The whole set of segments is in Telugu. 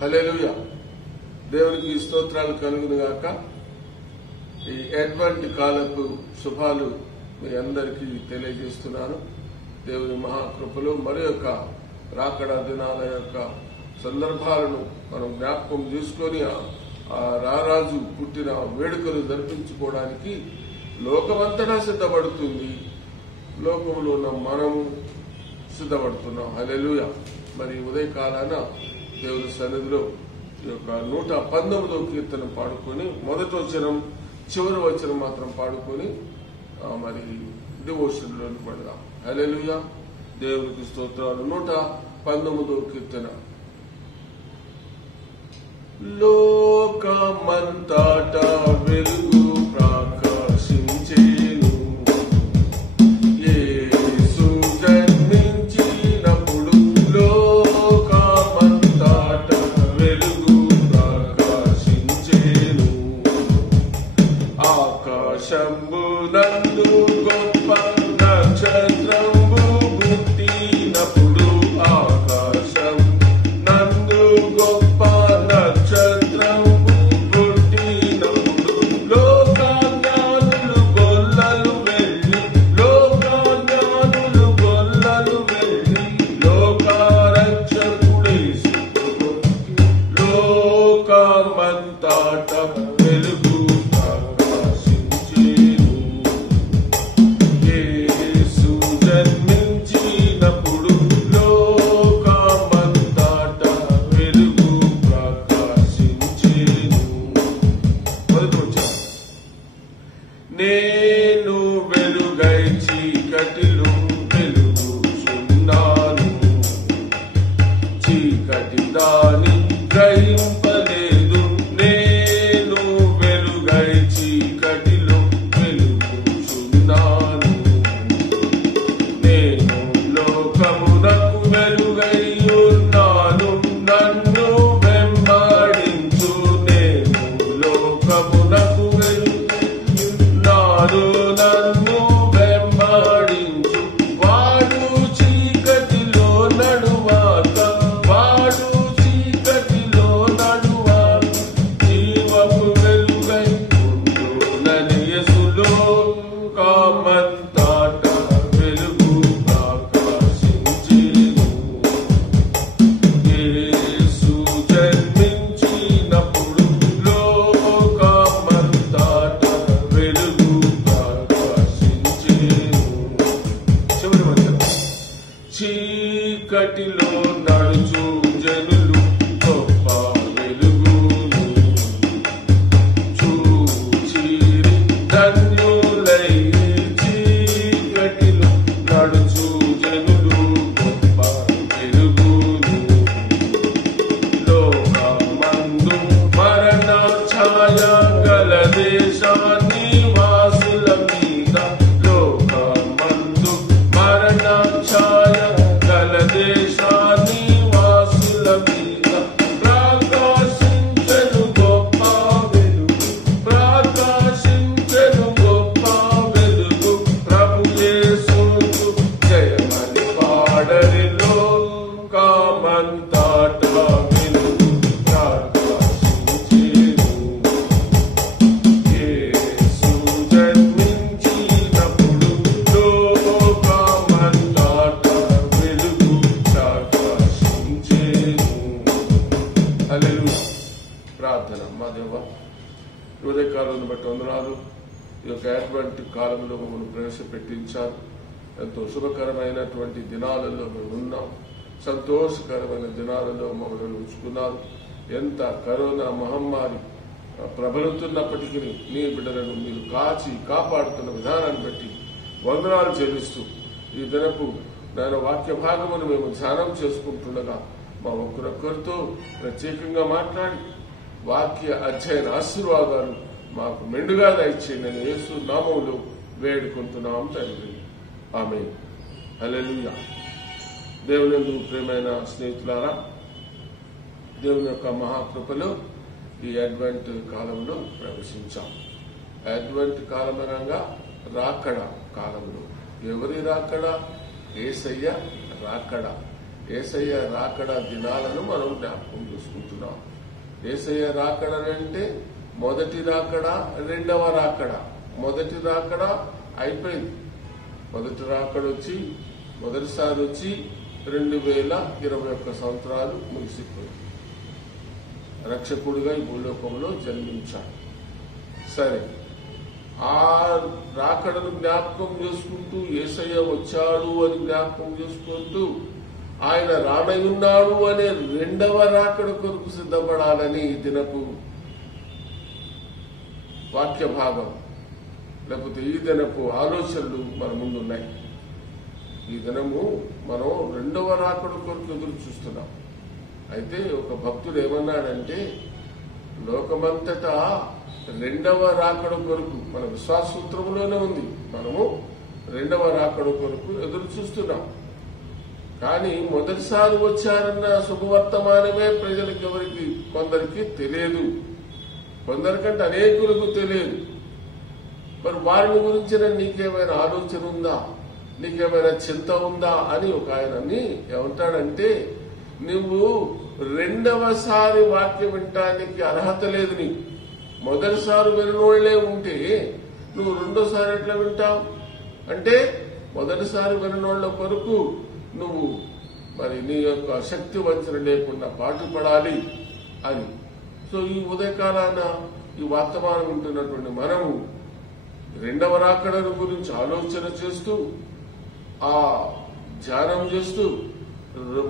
హల్లెలూయా. దేవునికి స్తోత్రాలు కలుగును గాక. ఈ అడ్వెంట్ కాలపు శుభాలు మీ అందరికీ తెలియజేస్తున్నాను. దేవుని మహాకృపలో మరి యొక్క రాకడ దినాల యొక్క సందర్భాలను మనం జ్ఞాపకం చేసుకొని ఆ రారాజు పుట్టిన వేడుకలు జరిపించుకోవడానికి లోకమంతటా సిద్ధపడుతుంది. లోకంలో ఉన్న మనము సిద్ధపడుతున్నాం. హల్లెలూయా. మరి ఉదయకాలాన దేవుని సన్నిధిలో ఈ యొక్క 119వ కీర్తన పాడుకొని మొదటి వచనం చివరి వచనం మాత్రం పాడుకొని మరి డివోషన్లోకి పడదాం. హల్లెలూయా. దేవునికి స్తోత్రాలు. 119వ కీర్తన. లోకమంతటా వెలుగు ప్రకాశించేను, యేసు జన్మించినప్పుడు లోకమంతటా వెలుగు ప్రకాశించేను. ఆకాశంబునందు గొప్ప నక్షత్రంబు పుట్టినప్పుడు, ఆకాశం నందు గొప్ప నక్షత్రంబు పుట్టినప్పుడు లోకజ్ఞానులు గొల్లలు వెళ్ళి, లోకజ్ఞానులు గొల్లలు వెళ్ళి లోకరక్షకుడేసు లోకమంతట వెలుగు ప్రకాశించేను. యేసు జన్మించినప్పుడు లోకమంతట వెలుగు ప్రకాశించేను. మొదటి వచనం. నేను వెలుగై చీకటిలో వెలుగుచున్నాను, చీకటి దాని గ్రహింపలేదు. నేను వెలుగై చీకటిలో వెలుగుచున్నాను, నేను లోకమునకు వెలుగై ఉన్నాను. నన్ను వెంబడించు, నేను లోకమునకు వెలుగై ఉన్నాను. నన్ను వెంబడించు. వాడు చీకటిలో నడువాక, వాడు చీకటిలో నడువాక జీవపు వెలుగై ఉండునని యేసు లోకమంతట వెలుగు ప్రకాశించెను. యేసు జన్మించినప్పుడు లోకమంతట వెలుగు ప్రకాశించెను. చివరి వచనం. చీకటిలో నడుచు జనులు గొప్ప వెలుగును చూచిరి ధన్యులై. చీకటిలో నడుచు జనులు గొప్ప వెలుగును లోకమందు మరణ ఛాయ గల దేశాన్ని వాసుల మీద, లోకమందు మరణ ఛాయ గల దేశాన్ని వాసుల మీద ప్రకాశించెను గొప్ప వెలుగు, ప్రకాశించెను గొప్ప వెలుగు. ప్రభు యేసుకు జయమని పాడరి, లోకమంతట వెలుగు ప్రకాశించెను. యేసు జన్మించినప్పుడు లోకమంతట వెలుగు ప్రకాశించెను. హల్లెలూయా. ప్రార్థన. మా దేవా, ఉదయకాలను బట్టి వందనాలు. ఈ యొక్క అడ్వెంట్ కాలంలో మమ్మల్ని ప్రవేశపెట్టించారు. ఎంతో శుభకరమైనటువంటి దినాలలో మేము ఉన్నాం. సంతోషకరమైన దినాలలో మమ్మల్ని ఉంచుకున్నారు. ఎంత కరోనా మహమ్మారి ప్రబలుతున్నప్పటికీ నీ బిడ్డలను మీరు కాచి కాపాడుతున్న విధానాన్ని బట్టి వందనాలు చెల్లిస్తూ ఈ దినపు దాని వాక్య భాగమును మేము ధ్యానం చేసుకుంటుండగా మా ఒక్కరొక్కరితో ప్రత్యేకంగా మాట్లాడి వాక్య అధ్యయన ఆశీర్వాదాలు మాకు మెండుగా దయచేయండి. యేసు నామములో వేడుకుంటున్నాం తండ్రి. ఆమేన్. హల్లెలూయా. దేవునందు ప్రియమైన స్నేహితులారా, దేవుని యొక్క మహాకృపలో ఈ అడ్వెంట్ కాలంలో ప్రవేశించాం. అడ్వెంట్ కాలమనగా రాకడ కాలంలో. ఎవరి రాకడ? యేసయ్య రాకడ. యేసయ్య రాకడ దినాలను మనం జ్ఞాపకం చేసుకుంటున్నాం. యేసయ్య రాకడ అంటే మొదటి రాకడ, రెండవ రాకడ. మొదటి రాకడ అయిపోయింది. మొదటి రాకడ వచ్చి మొదటిసారి వచ్చి 2021 సంవత్సరాలు ముగిసిపోయింది. రక్షకుడిగా ఈ భూలోకంలో జన్మించాడు. సరే, ఆ రాకడను జ్ఞాపకం చేసుకుంటూ యేసయ్య వచ్చాడు అని జ్ఞాపకం చేసుకుంటూ ఆయన రానయ్యున్నాడు అనే రెండవ రాకడ కొరకు సిద్ధపడాలని దినపు వాక్య భాగం లేకపోతే ఈ దినపు ఆలోచనలు మన ముందున్నాయి. ఈ దినము మనం రెండవ రాకడ కొరకు ఎదురు చూస్తున్నాం. అయితే ఒక భక్తుడు ఏమన్నాడంటే, లోకమంతటా రెండవ రాకడ కొరకు మన విశ్వాస సూత్రంలోనే ఉంది. మనము రెండవ రాకడ కొరకు ఎదురు చూస్తున్నాం. కానీ మొదటిసారి వచ్చారన్న శుభవర్తమానమే ప్రజలకు ఎవరికి కొందరికి తెలియదు, కొందరికంటే అనేకులకు తెలియదు. మరి వారిని గురించిన నీకేమైనా ఆలోచన ఉందా, నీకేమైనా చింత ఉందా అని ఒక ఆయనని ఏమంటాడంటే, నువ్వు రెండవసారి వాక్యం వినటానికి అర్హత లేదు. నీకు మొదటిసారి వినోళ్లే ఉంటే నువ్వు రెండోసారి ఎట్లా వింటావు? అంటే మొదటిసారి వినోళ్ల కొరకు నువ్వు మరి నీ యొక్క శక్తి వంచన లేకుండా పాటుపడాలి అని. సో ఈ ఉదయకాలాన ఈ వర్తమానం వింటున్నటువంటి మనము రెండవ రాకడను గురించి ఆలోచన చేస్తూ ఆ ధ్యానం చేస్తూ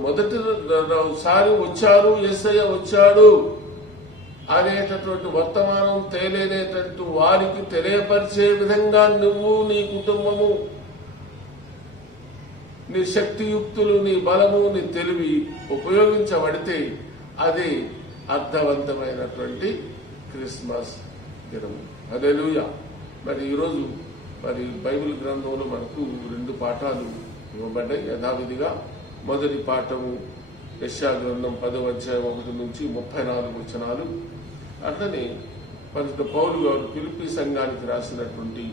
మొదటిసారి వచ్చారు, యేసయ్య వచ్చాడు అనేటటువంటి వర్తమానం తేలేనేటట్టు వారికి తెలియపరిచే విధంగా నువ్వు, నీ కుటుంబము, నీ శక్తియుక్తులు, నీ బలము, నీ తెలివి ఉపయోగించబడితే అది అర్థవంతమైనటువంటి క్రిస్మస్ దినము. హల్లెలూయా. మరి ఈరోజు మరి బైబిల్ గ్రంథంలో మనకు 2 పాఠాలు ఇవ్వబడ్డాయి యథావిధిగా. మొదటి పాఠము యెషయా గ్రంథం 10వ అధ్యాయం 1 నుంచి 34 వచనాలు. అట్లనే పరిశుద్ధ పౌలు గారు ఫిలిప్పీ సంఘానికి రాసినటువంటి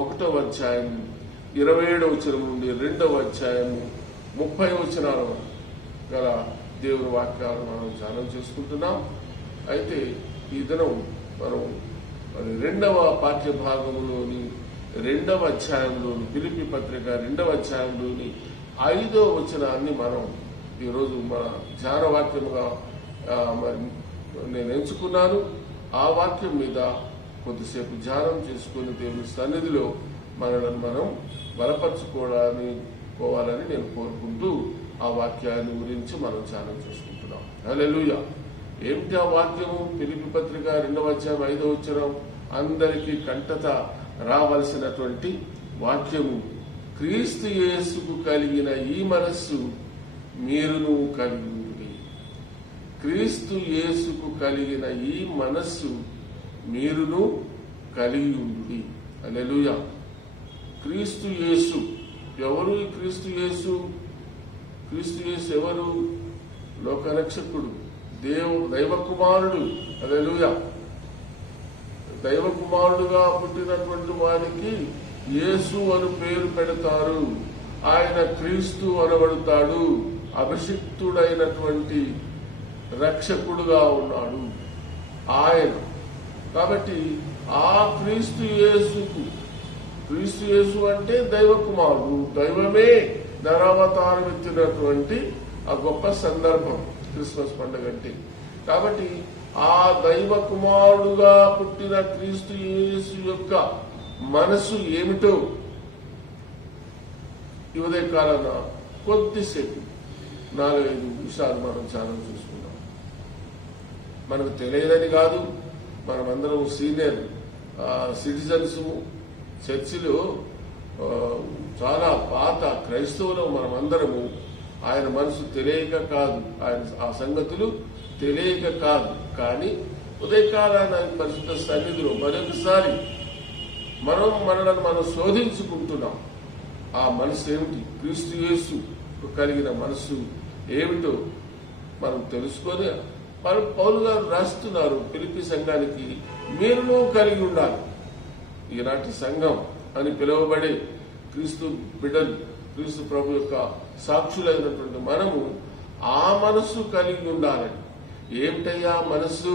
1వ అధ్యాయం 27వ వచనం నుండి 2వ అధ్యాయము 30 వచనాల గల దేవుని వాక్యాలను మనం ధ్యానం చేసుకుంటున్నాం. అయితే ఈ దినం మనం మరి 2వ పాఠ్య భాగంలోని 2వ అధ్యాయంలోని ఫిలిప్పీ పత్రిక 2వ అధ్యాయంలోని 5వ వచనాన్ని మనం ఈరోజు మన ధ్యాన వాక్యముగా మరి నేను ఎంచుకున్నాను. ఆ వాక్యం మీద కొద్దిసేపు ధ్యానం చేసుకుని దేవుని సన్నిధిలో మనల్ని మనం బలపరచుకోవాలని నేను కోరుకుంటూ ఆ వాక్యాన్ని గురించి మనం ధ్యానం చేసుకుంటున్నాం. హల్లెలూయా. ఏమిటి ఆ వాక్యము? ఫిలిప్పీ పత్రిక 2వ అధ్యాయం 5వ వచనం అందరికీ కంటత రావలసినటువంటి వాక్యము. క్రీస్తు యేసుకు కలిగిన ఈ మనస్సు మీరును కలిగి ఉండుడి. క్రీస్తు యేసుకు కలిగిన ఈ మనస్సు మీరును కలిగి ఉండుడి. హల్లెలూయా. క్రీస్తు యేసు ఎవరు? ఈ క్రీస్తు యేసు, క్రీస్తు యేసు ఎవరు? లోకరక్షకుడు, దైవ కుమారుడు. హల్లెలూయా. దైవ కుమారుడుగా పుట్టినటువంటి వారికి యేసు అని పేరు పెడతారు. ఆయన క్రీస్తు అనబడతాడు. అభిషిక్తుడైనటువంటి రక్షకుడుగా ఉన్నాడు ఆయన. కాబట్టి ఆ క్రీస్తు యేసుకు, క్రీస్తు యేసు అంటే దైవ కుమారుడు, దైవమే నరావతారం ఎత్తినటువంటి ఆ గొప్ప సందర్భం క్రిస్మస్ పండుగ అంటే. కాబట్టి ఆ దైవ కుమారుడుగా పుట్టిన క్రీస్తు యేసు యొక్క మనసు ఏమిటో ఈ ఉదయకాలాన కొద్దిసేపు 4-5 విషయాలు మనం ధ్యానం చూసుకున్నాం. మనకు తెలియదని కాదు, మనమందరం సీనియర్ సిటిజన్స్. చర్చిలో చాలా పాత క్రైస్తవులు మనమందరము ఆయన మనసు తెలియక కాదు, ఆయన ఆ సంగతులు తెలియక కాదు. కానీ ఉదయకాలాన పరిశుద్ధ సన్నిధిలో మరొకసారి మనల్ని మనం శోధించుకుంటున్నాం. ఆ మనసు ఏమిటి? క్రీస్తు యేసు కలిగిన మనసు ఏమిటో మనం తెలుసుకొని పౌలు గారు రాస్తున్నారు ఫిలిప్పీ సంఘానికి, మీరును కలిగి ఉండాలి. ఈనాటి సంఘం అని పిలువబడే క్రీస్తు బిడ్డలు క్రీస్తు ప్రభు యొక్క సాక్షులైనటువంటి మనము ఆ మనస్సు కలిగి ఉండాలని. ఏమిటయ్యా మనస్సు?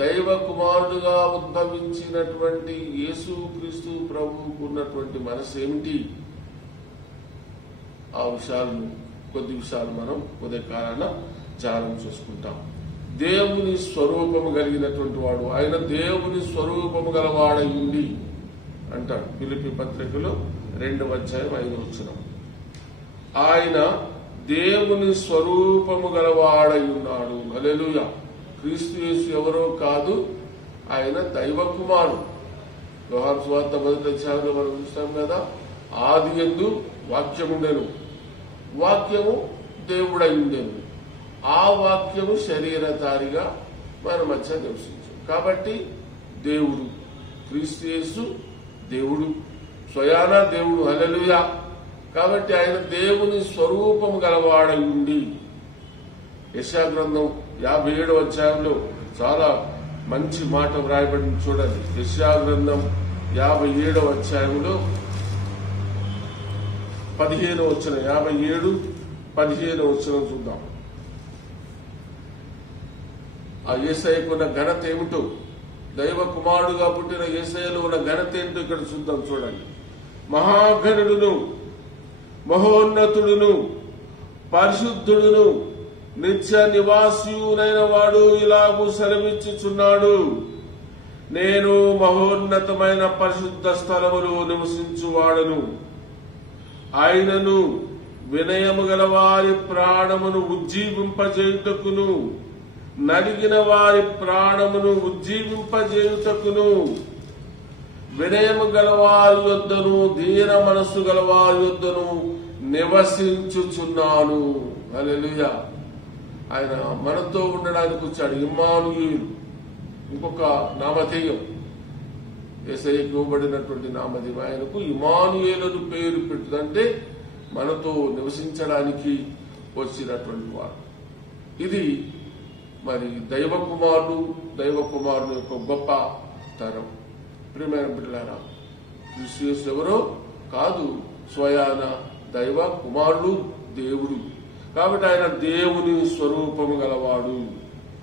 దైవ కుమారుడుగా ఉద్భవించినటువంటి యేసు క్రీస్తు ప్రభువుకు ఉన్నటువంటి మనస్సు ఏమిటి? ఆ కొద్ది విషయాలు మనం ఉదయకాలాన ధ్యానం చేసుకుంటాం. దేవుని స్వరూపము కలిగినటువంటి వాడు, ఆయన దేవుని స్వరూపము గలవాడై ఉండి అంటాడు ఫిలిప్పీ పత్రికలో 2:5. ఆయన దేవుని స్వరూపము గలవాడై ఉన్నాడు. హల్లెలూయా. క్రీస్తు యేసు ఎవరో కాదు, ఆయన దైవ కుమారుడు. యోహాను సువార్త 1:6 మనం చూస్తాం కదా, ఆదియందు వాక్యముండెను, వాక్యము దేవుడై ఉండెను, ఆ వాక్యము శరీరధారిగా మన మధ్య నివసించు. కాబట్టి దేవుడు, క్రీస్తు యేసు దేవుడు, స్వయాన దేవుడు. హల్లెలూయా. కాబట్టి ఆయన దేవుని స్వరూపము గలవాడై ఉండి, యెషయా గ్రంథం 57వ అధ్యాయంలో చాలా మంచి మాట వ్రాయబడింది చూడండి. యెషయా గ్రంథం 57వ అధ్యాయంలో 15వ వచనం, 57:15 చూద్దాం. ఆ యేసయ్యకు ఉన్న ఘనత ఏమిటో, దైవ కుమారుడుగా పుట్టిన యేసయ్యలో ఉన్న ఘనత ఏంటో ఇక్కడ చూద్దాం. చూడండి. మహాఘనుడును, మహోన్నతుడును, పరిశుద్ధుడును, నిత్య నివాసియునైన వాడు ఇలాగూ సెలవిచ్చుచున్నాడు, నేను మహోన్నతమైన పరిశుద్ధ స్థలములో నివసించువాడను, ఆయనను వినయము గల వారి ప్రాణమును ఉజ్జీవింపజేయుటకును, నలిగిన వారి ప్రాణమును ఉజ్జీవింపజేయుటకును, వినయము గల వారి యొద్దను, దీన మనస్సు గల వారి యొద్దను నివసించుచున్నాను. హల్లెలూయా. ఆయన మనతో ఉండడానికి వచ్చాడు. ఇమ్మానుయేలు ఇంకొక నామధేయం, యేసయ్యకు ఇవ్వబడినటువంటి నామధేయం. ఆయనకు ఇమ్మానుయేలు పేరు పెట్టిందంటే మనతో నివసించడానికి వచ్చినటువంటి వాడు. ఇది మరి దైవ కుమారుడు యొక్క గొప్ప తరం. ప్రియమైన బిడ్డలారా, క్రీస్తు యేసు ఎవరో కాదు, స్వయాన దైవ కుమారుడు, దేవుడు. కాబట్టి ఆయన దేవుని స్వరూపము గలవాడు,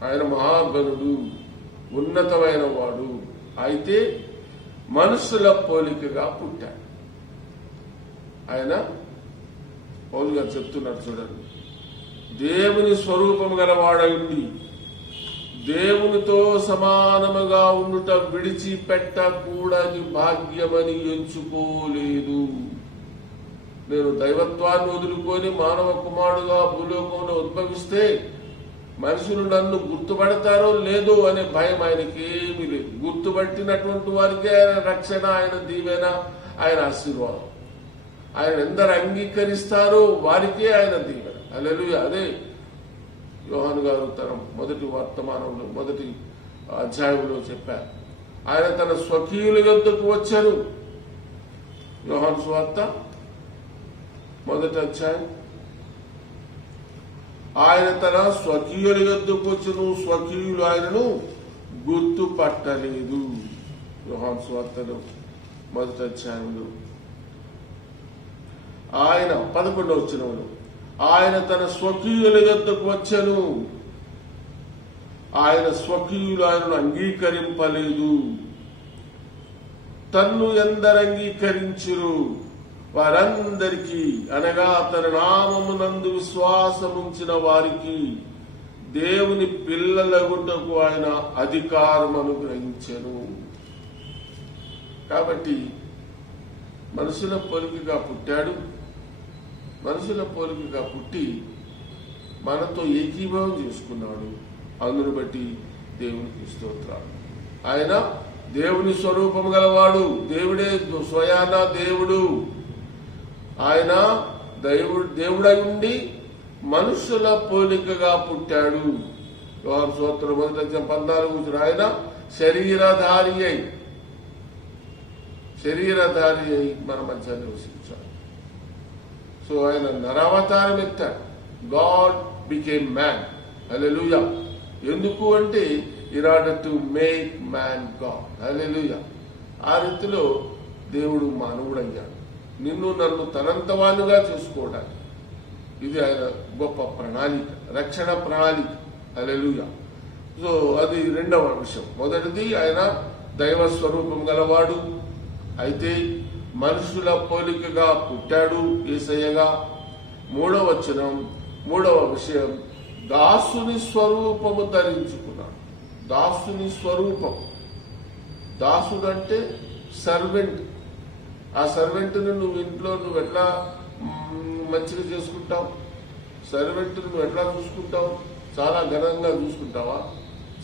ఆయన మహాగణుడు, ఉన్నతమైన వాడు. అయితే మనుషుల పోలికగా పుట్టాడు. ఆయన పౌలు గారు చెప్తున్నారు చూడండి, దేవుని స్వరూపము గలవాడై ఉండి దేవునితో సమానముగా ఉండుట విడిచిపెట్టకూడని భాగ్యమని ఎంచుకోలేదు. నేను దైవత్వాన్ని వదులుకొని మానవ కుమారుడుగా భూలోకంలో ఉద్భవిస్తే మనుషులు నన్ను గుర్తుపడతారో లేదో అనే భయం ఆయనకేమీ లేదు. గుర్తుపట్టినటువంటి వారికి ఆయన రక్షణ, ఆయన దీవెన, ఆయన ఆశీర్వాదం. ఆయన ఎందరు అంగీకరిస్తారో వారికే ఆయన దీవెన. హల్లెలూయా. అదే యోహాను గారు తన మొదటి వర్తమానంలో 1వ అధ్యాయంలో చెప్పారు. ఆయన తన స్వకీయుల యొద్దకు వచ్చారు. యోహాను సువార్త 1వ అధ్యాయం. ఆయన తన స్వకీయుల యొద్దకు వచ్చును, స్వకీయులు ఆయనను గుర్తుపట్టలేదు. యోహాను సువార్తలో 1వ అధ్యాయంలో ఆయన 11వ వచనంలో ఆయన తన స్వకీయుల యొద్దకు వచ్చెను, ఆయన స్వకీయులు ఆయనను అంగీకరింపలేదు. తన్ను ఎందరు అంగీకరించురు వారందరికీ, అనగా తన నామమునందు విశ్వాసముంచిన వారికి దేవుని పిల్లలగుటకు ఆయన అధికారం అనుగ్రహించెను. కాబట్టి మనుషుల పోలికగా పుట్టాడు. మనుషుల పోలికగా పుట్టి మనతో ఏకీభావం చేసుకున్నాడు. అందును బట్టి దేవునికి స్తోత్రాలు. ఆయన దేవుని స్వరూపం గలవాడు, దేవుడే స్వయాన దేవుడు. ఆయన దేవుడై ఉండి మనుషుల పోలికగా పుట్టాడు. యోహాను సువార్త 1వ అధ్యాయం 14 ఆయన శరీరధారి అయి మన మధ్య నివసించాడు. సో ఆయన నరావతారం ఎత్తాడు. God became man. హల్లెలూయా. ఎందుకు అంటే in order to make man God. Hallelujah. ఆ రీతిలో దేవుడు మానవుడయ్యాడు. నిన్ను నన్ను తనంతవానుగా చేసుకోవడానికి. ఇది ఆయన గొప్ప ప్రణాళిక, రక్షణ ప్రణాళిక. హల్లెలూయా. సో అది రెండవ విషయం. మొదటిది, ఆయన దైవ స్వరూపం గలవాడు, అయితే మనుషుల పోలికగా పుట్టాడు యేసయ్యగా. మూడవ విషయం, దాసుని స్వరూపము ధరించుకున్నాడు. దాసుని స్వరూపం. దాసుడంటే సర్వెంట్. ఆ సర్వెంట్ని నువ్వు ఇంట్లో ఎట్లా మంచిగా చేసుకుంటావు? సర్వెంట్ని నువ్వు ఎట్లా చూసుకుంటావు? చాలా ఘనంగా చూసుకుంటావా?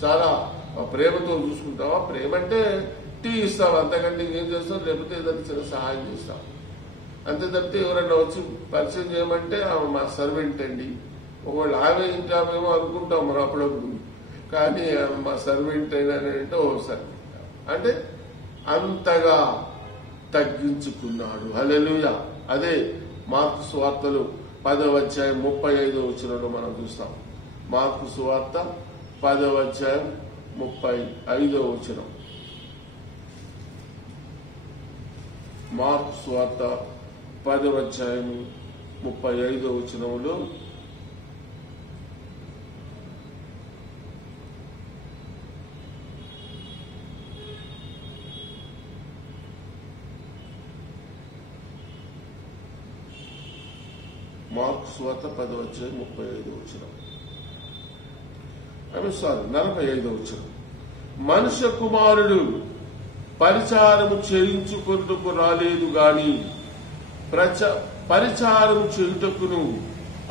చాలా ప్రేమతో చూసుకుంటావా? ప్రేమ అంటే టీ ఇస్తావు, అంతకంటే ఇంకేం చేస్తావు? లేకపోతే ఏదైనా చిన్న సహాయం చేస్తావు అంతే తప్పితే ఎవరన్నా వచ్చి పరిచయం చేయమంటే ఆమె మా సర్వెంట్ అండి. ఒకవేళ ఆమె ఇంటామేమో అనుకుంటాం మనం అప్పుడప్పుడు, కానీ మా సర్వెంట్ అయినానంటే ఓ సర్వెంట్ అంటే అంతగా తగ్గించుకున్నాడు. హల్లెలూయా. అదే మార్కు సువార్తలు 10వ అధ్యాయం 35వ వచనంలో మనం చూస్తాం. మార్కు సువార్త 10వ అధ్యాయం 35వ వచనం. మార్కు సువార్త 10వ అధ్యాయం 35వ వచనంలో మార్కు సువార్త 10వ అధ్యాయం 35వ వచనం. 45వ వచనం. మనుష్య కుమారుడు పరిచారము చేయించుకొనుటకు రాలేదు గాని పరిచారము చేయుటకును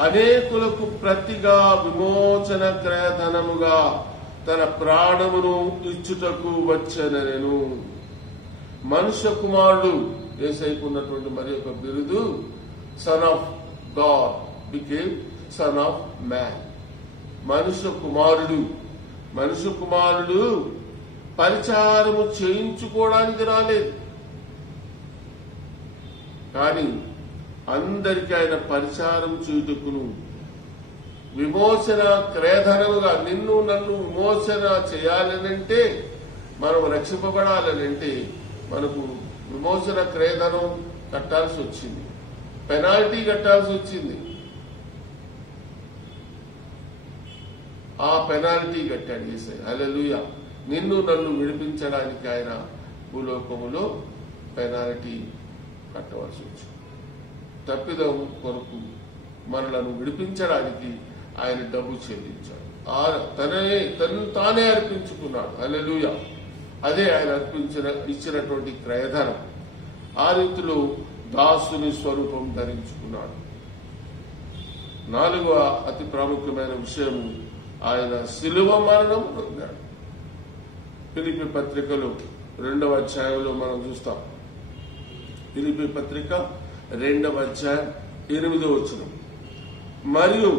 అనేకులకు ప్రతిగా విమోచన క్రయధనముగా తన ప్రాణమును ఇచ్చుటకు వచ్చెనెను. మనుష్య కుమారుడు యేసయ్యకు ఉన్నటువంటి మరి ఒక బిరుదు son of God became son of man. మనుష్య కుమారుడు పరిచారము చేయించుకోవడానికి రాలేదు, కానీ అందరికీ ఆయన పరిచారం చేయుటకును విమోచన క్రయధనముగా, నిన్ను నన్ను విమోచన చేయాలనంటే, మనం రక్షింపబడాలనంటే మనకు విమోచన క్రయధనం కట్టాల్సి వచ్చింది, పెనాల్టీ కట్టాల్సి వచ్చింది. ఆ పెనాల్టీ కట్టాడు యేసయ్య. హల్లెలూయా. నిన్ను నన్ను విడిపించడానికి ఆయన భూలోకములో పెనాల్టీ కట్టవలసి వచ్చింది. తప్పిదం కొరకు మనలను విడిపించడానికి ఆయన డబ్బు చెల్లించాడు. తను తానే అర్పించుకున్నాడు. హల్లెలూయా. అదే ఆయన ఇచ్చినటువంటి క్రయధనం. ఆ రీతిలో దాసుని స్వరూపం ధరించుకున్నాడు. 4వ అతి ప్రాముఖ్యమైన విషయం, ఆయన శిలువ మరణం పొందాడు. ఫిలిప్పీ పత్రికలో 2వ అధ్యాయంలో మనం చూస్తాం. ఫిలిప్పీ పత్రిక 2వ అధ్యాయం 8వ వచనం. మరియు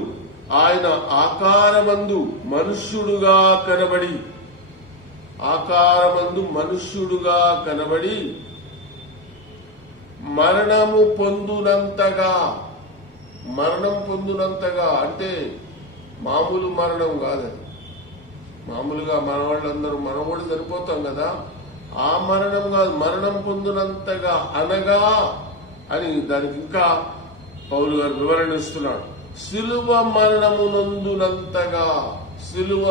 ఆయన ఆకారమందు మనుష్యుడుగా కనబడి మరణం పొందునంతగా అంటే మామూలు మరణం కాదు. మామూలుగా మన వాళ్ళందరూ మనం కూడా సరిపోతాం కదా, ఆ మరణం కాదు, మరణం పొందినంతగా అనగా అని దానికి ఇంకా పౌలు గారు వివరణ ఇస్తున్నాడు. శిలువ మరణము నొందునంతగా, శిలువ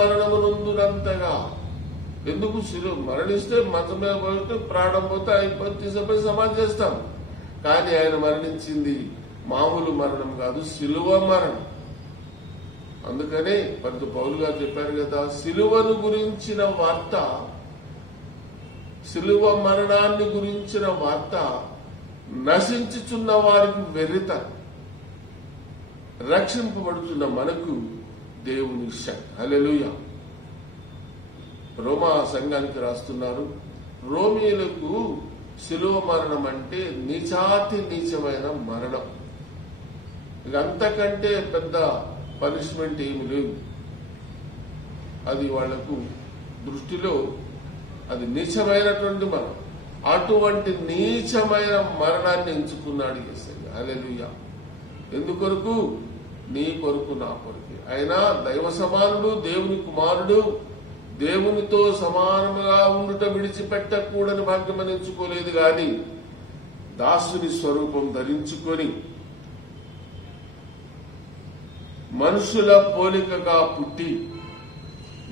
మరణము నొందునంతగా. ఎందుకు? మరణిస్తే మంచం మీద పోతే ప్రాణం పోతే అయిపోయి తీసుకుపోయి సమాధి చేస్తాం, కానీ ఆయన మరణించింది మామూలు మరణం కాదు, శిలువ మరణం. అందుకనే పంతు పౌలు గారు చెప్పారు కదా, శిలువను గురించిన వార్త, శిలువ మరణాన్ని గురించిన వార్త నశించుచున్న వారికి వెర్రిత, రక్షింపబడుతున్న మనకు దేవుని శక్తి. హల్లెలూయా. రోమా సంఘానికి రాస్తున్నారు, రోమీయులకు శిలువ మరణం అంటే నీచాతి నీచమైన మరణం. అంతకంటే పెద్ద పనిష్మెంట్ ఏమి లేదు. అది వాళ్లకు దృష్టిలో అది నీచమైనటువంటి మరణం. అటువంటి నీచమైన మరణాన్ని ఎంచుకున్నాడు యేసయ్య. హల్లెలూయా. ఎందుకొరకు? నీ కొరకు, నా కొరకు. ఆయన దైవ సమానుడు, దేవుని కుమారుడు, దేవునితో సమానముగా ఉండుట విడిచిపెట్టకూడని భాగ్యమని ఎంచుకోలేదు గాని దాసుని స్వరూపం ధరించుకొని మనుషుల పోలికగా పుట్టి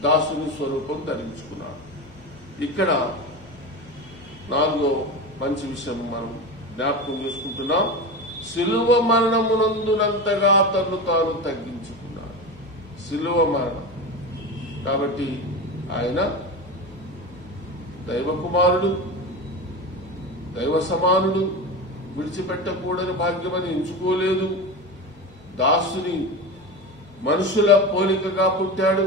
దాసుని స్వరూపం ధరించుకున్నాడు. ఇక్కడ 4వ మంచి విషయం మనం జ్ఞాపకం చేసుకుంటున్నాం. శిలువ మరణమునందునంతగా తను తాను తగ్గించుకున్నాడు. శిలువ మరణం కాబట్టి ఆయన దైవ కుమారుడు, దైవ సమానుడు, విడిచిపెట్టకూడని భాగ్యమని ఎంచుకోలేదు. దాసుని మనుషుల పోలికగా పుట్టాడు.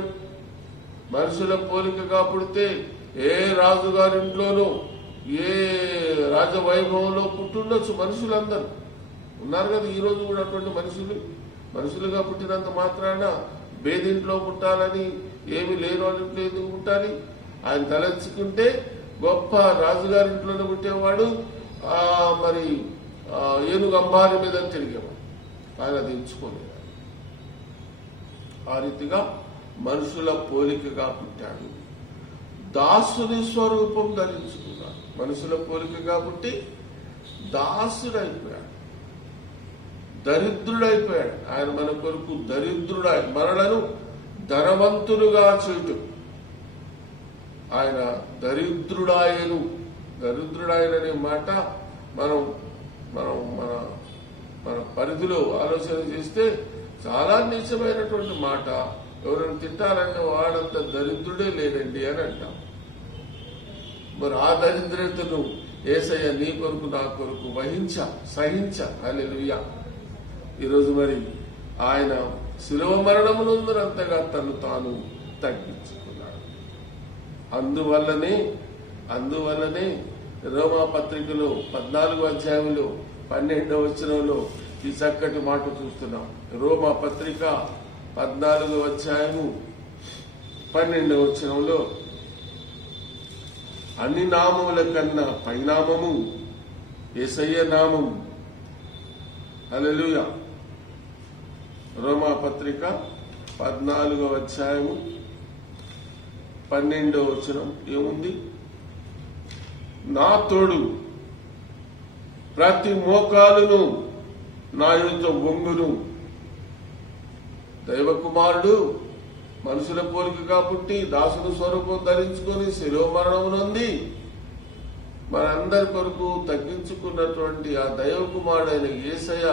మనుషుల పోలికగా పుడితే ఏ రాజుగారింట్లోనూ ఏ రాజవైభవంలో పుట్టుండొచ్చు. మనుషులందరూ ఉన్నారు కదా ఈ రోజు కూడా. అటువంటి మనుషులుగా పుట్టినంత మాత్రాన బేదింట్లో పుట్టాలని ఏమి లేని వాళ్ళింట్లో ఎందుకు పుట్టాలి? ఆయన తలంచుకుంటే గొప్ప రాజుగారింట్లోనే పుట్టేవాడు. మరి ఏనుగు అంబారి మీద తిరిగేవాడు. ఆయన అది ఎంచుకోలేదు. ఆ రీతిగా మనుషుల పోలికగా పుట్టాడు. దాసుని స్వరూపం ధరించుకున్నాడు. మనుషుల పోలికగా పుట్టి దాసుడైపోయాడు, దరిద్రుడైపోయాడు. ఆయన మన కొరకు దరిద్రుడై మనలను ధనవంతులుగా చేయటం. ఆయన దరిద్రుడాయను. దరిద్రుడాయననే మాట మనం మనం మన మన పరిధిలో ఆలోచన చేస్తే చాలా నీచమైనటువంటి మాట. ఎవరైనా తింటారంటే వాడంత దరిద్రుడే లేదండి అని అంటాం. మరి ఆ దరిద్రతను యేసయ్య నీ కొరకు నా కొరకు సహించ హల్లెలూయా. ఈరోజు మరి ఆయన శిలువ మరణమునందునంతగా తను తాను తగ్గించుకున్నాడు. అందువల్లనే రోమా పత్రికలో 14వ అధ్యాయంలో 12వ వచనంలో ఈ చక్కటి మాట చూస్తున్నాం. రోమా పత్రిక 14వ అధ్యాయము 12వ వచనంలో అన్ని నామముల కన్నా పైనామము యేసయ్య నామము. హల్లెలూయా. రోమా పత్రిక 14వ అధ్యాయము 12వ వచనం ఏముంది? నా తోడు ప్రతి మోకాలును నా యొద్ద వంగును. దైవ కుమారుడు మనుషుల పోలికగా పుట్టి దాసుని స్వరూపం ధరించుకొని శిలువ మరణమునంది మనందరి కొరకు తగ్గించుకున్నటువంటి ఆ దైవ కుమారుడైన యేసయ్య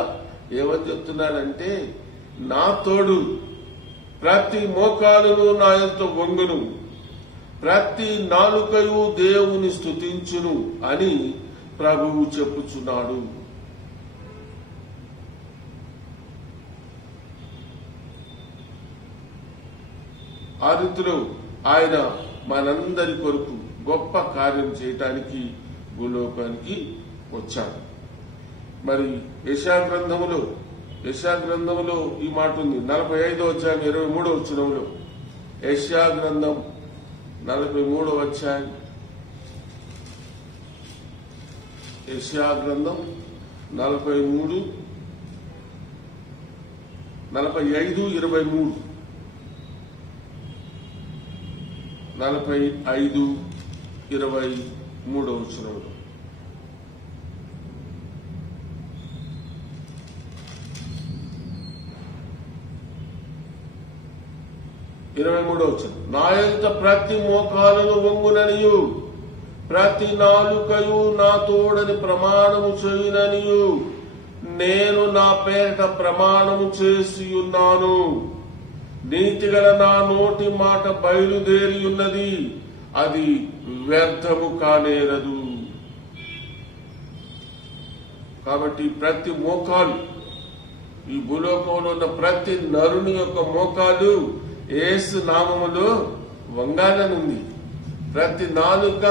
ఏమని చెప్తున్నాడంటే, నా తోడు ప్రతి మోకాలును నా యొద్ద వంగును, ప్రతి నాలుకయు దేవుని స్తుతించును అని ప్రభువు చెప్పుచున్నాడు. ఆ రీతిలో ఆయన మనందరి కొరకు గొప్ప కార్యం చేయటానికి భూలోకానికి వచ్చాడు. మరి యెషయా గ్రంథములో ఈ మాట ఉంది. 45వ అధ్యాయం 23వ వచనంలో యెషయా గ్రంథం 43వ అధ్యాయం యెషయా గ్రంథం 45, 23 45, 23వ వచనంలో నా యొద్ద ప్రతి మోకాలను వంగుననియు ప్రతి నాలుకయు నా తోడని ప్రమాణము చేయుననియు నేను నా పేరిట ప్రమాణము చేసి ఉన్నాను. నీతిగల నా నోటి మాట బయలుదేరి ఉన్నది, అది వ్యర్థము కానేరదు. కాబట్టి ప్రతి మోకాలు, ఈ భూలోకంలో ఉన్న ప్రతి నరుని యొక్క మోకాలు యేసు నామములో వంగాలనుంది. ప్రతి నాలుక